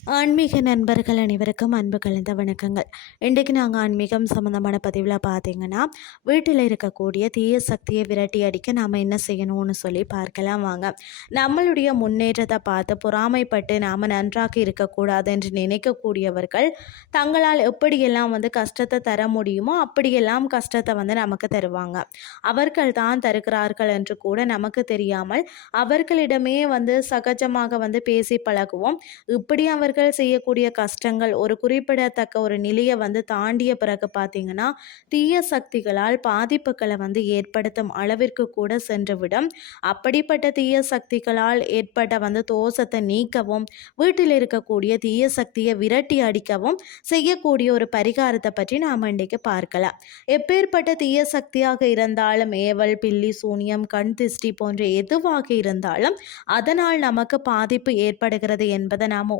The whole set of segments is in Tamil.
ஆன்மீக நண்பர்கள் அனைவருக்கும் அன்பு கலந்த வணக்கங்கள். இன்றைக்கு நாங்கள் ஆன்மீகம் சம்மந்தமான பதிவில் பார்த்தீங்கன்னா வீட்டில் இருக்கக்கூடிய தீய சக்தியை விரட்டி அடிக்க நாம் என்ன செய்யணும்னு சொல்லி பார்க்கலாம் வாங்க. நம்மளுடைய முன்னேற்றத்தை பார்த்து பொறாமைப்பட்டு நாம் நன்றாக இருக்கக்கூடாது என்று நினைக்கக்கூடியவர்கள் தங்களால் எப்படியெல்லாம் வந்து கஷ்டத்தை தர முடியுமோ அப்படியெல்லாம் கஷ்டத்தை வந்து நமக்கு தருவாங்க. அவர்கள் தான் தருகிறார்கள் என்று கூட நமக்கு தெரியாமல் அவர்களிடமே வந்து சகஜமாக வந்து பேசி பழகுவோம். இப்படி அவர்கள் செய்யக்கூடிய கஷ்டங்கள் ஒரு குறிப்பிடத்தக்க ஒரு நிலையை வந்து தாண்டிய பிறகு பார்த்தீங்கன்னா தீய சக்திகளால் பாதிப்புகளை வந்து ஏற்படுத்தும் அளவிற்கு கூட சென்றுவிடும். அப்படிப்பட்ட தீய சக்திகளால் ஏற்பட்ட வந்து தோஷத்தை நீக்கவும் வீட்டில் இருக்கக்கூடிய தீய சக்தியை விரட்டி அடிக்கவும் செய்யக்கூடிய ஒரு பரிகாரத்தை பற்றி நாம் இன்றைக்கு பார்க்கலாம். எப்பேற்பட்ட தீய சக்தியாக இருந்தாலும் ஏவல் பில்லி சூனியம் கண் திஷ்டி போன்ற எதுவாக இருந்தாலும் அதனால் நமக்கு பாதிப்பு ஏற்படுகிறது என்பதை நாம்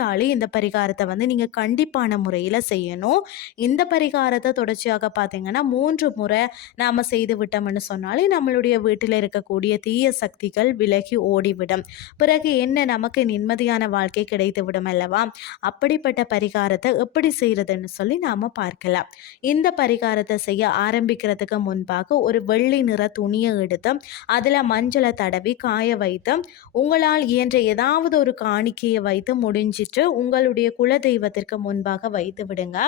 தாழி இந்த பரிகாரத்தை வந்து நீங்கள் கண்டிப்பான முறையில் செய்யணும். இந்த பரிகாரத்தை தொடர்ச்சியாக பார்த்தீங்கன்னா மூன்று முறை நாம் செய்து விட்டோம்னு சொன்னாலே நம்மளுடைய வீட்டில் இருக்கக்கூடிய தீய சக்திகள் விலகி ஓடிவிடும். பிறகு என்ன நமக்கு நிம்மதியான வாழ்க்கை கிடைத்து விடும் அல்லவா? அப்படிப்பட்ட பரிகாரத்தை எப்படி செய்கிறதுன்னு சொல்லி நாம் பார்க்கலாம். இந்த பரிகாரத்தை செய்ய ஆரம்பிக்கிறதுக்கு முன்பாக ஒரு வெள்ளி நிற துணியை எடுத்து அதில் மஞ்சளை தடவி காய வைத்து உங்களால் இயன்ற ஏதாவது ஒரு காணிக்கையை வைத்து முடிஞ்சு முடிஞ்சிட்டு உங்களுடைய குல தெய்வத்திற்கு முன்பாக வைத்து விடுங்க.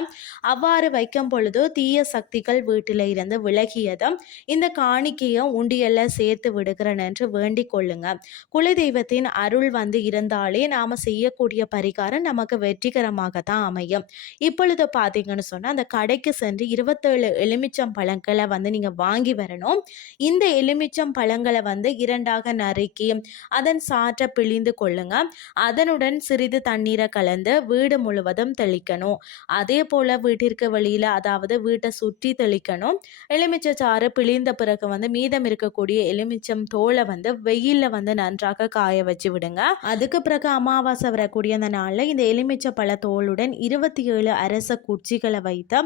அவ்வாறு வைக்கும் பொழுது தீய சக்திகள் வீட்டில் இருந்து விலகியதும் இந்த காணிக்கையை உண்டியல்ல சேர்த்து விடுகிறேன் என்று வேண்டிக் கொள்ளுங்க. குல தெய்வத்தின் அருள் வந்து இருந்தாலே நாம செய்யக்கூடிய பரிகாரம் நமக்கு வெற்றிகரமாக தான் அமையும். இப்பொழுது பார்த்தீங்கன்னு சொன்னால் அந்த கடைக்கு சென்று இருபத்தேழு எலுமிச்சம் பழங்களை வந்து நீங்கள் வாங்கி வரணும். இந்த எலுமிச்சம் பழங்களை வந்து இரண்டாக நறுக்கி அதன் சாற்றை பிழிந்து கொள்ளுங்க. அதனுடன் சிறிது தண்ணீர் கலந்து வீடு முழுவதும் தெளிக்கணும். அதே போல் வீட்டிற்கு வெளியில் அதாவது வீட்டை சுற்றி தெளிக்கணும். எலுமிச்சை சாறு பிழிந்த பிறகு வந்து மீதம் இருக்கக்கூடிய எலுமிச்சம் தோலை வந்து வெயிலில் வந்து நன்றாக காய வச்சு விடுங்க. அதுக்கு பிறகு அமாவாசை வரக்கூடிய அந்த நாளில் இந்த எலுமிச்சை பழ தோலுடன் இருபத்தி ஏழு அரச குச்சிகளை வைத்து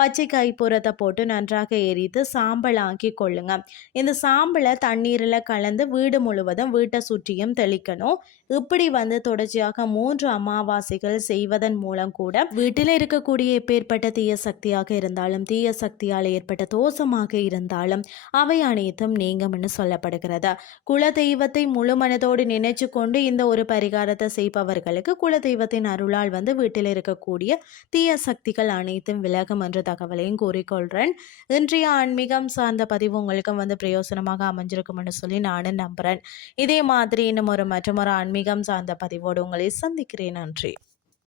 பச்சை கைப்புறத்தை போட்டு நன்றாக எரித்து சாம்பல் ஆக்கி கொள்ளுங்க. இந்த சாம்பலை தண்ணீரில் கலந்து வீடு முழுவதும் வீட்டை சுற்றியும் தெளிக்கணும். இப்படி வந்து தொடர்ச்சியாக மூன்று அம்மா அமாவாசைகள் செய்வதன் மூலம் கூட வீட்டில் இருக்கக்கூடிய எப்பேற்பட்ட தீய சக்தியாக இருந்தாலும் தீய சக்தியால் ஏற்பட்ட தோஷமாக இருந்தாலும் அவை அனைத்தும் நீங்கும்னு சொல்லப்படுகிறது. குல தெய்வத்தை முழு மனதோடு நினைச்சு கொண்டு இந்த ஒரு பரிகாரத்தை செய்பவர்களுக்கு குல தெய்வத்தின் அருளால் வந்து வீட்டில் இருக்கக்கூடிய தீய சக்திகள் அனைத்தும் விலகும் என்ற தகவலையும் கூறிக்கொள்கிறேன் இன்றைய ஆன்மீகம் சார்ந்த பதிவு உங்களுக்கும் வந்து பிரயோசனமாக அமைஞ்சிருக்கும்னு சொல்லி நானும் நம்புகிறேன் இதே மாதிரி இன்னும் ஒரு மற்றொரு ஆன்மீகம் சார்ந்த பதிவோடு உங்களை சந்திக்கிறேன். நன்றி.